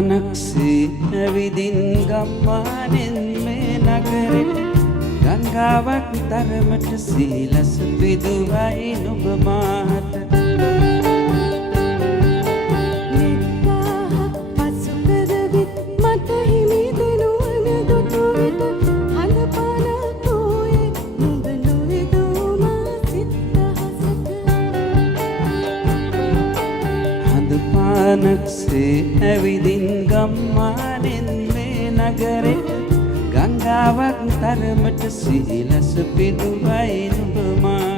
පානක්සේ ඇවිදින් ගම්මානෙන් මේ නගරෙට ගංගාවක් තරමට සීලස පිදුවයි නුඹ මාට පානක්සේ ඇවිදින් ගම්මානෙන් මේ නගරෙට ගංගාවක් තරමට සීලස පිදුවයි නුඹ මා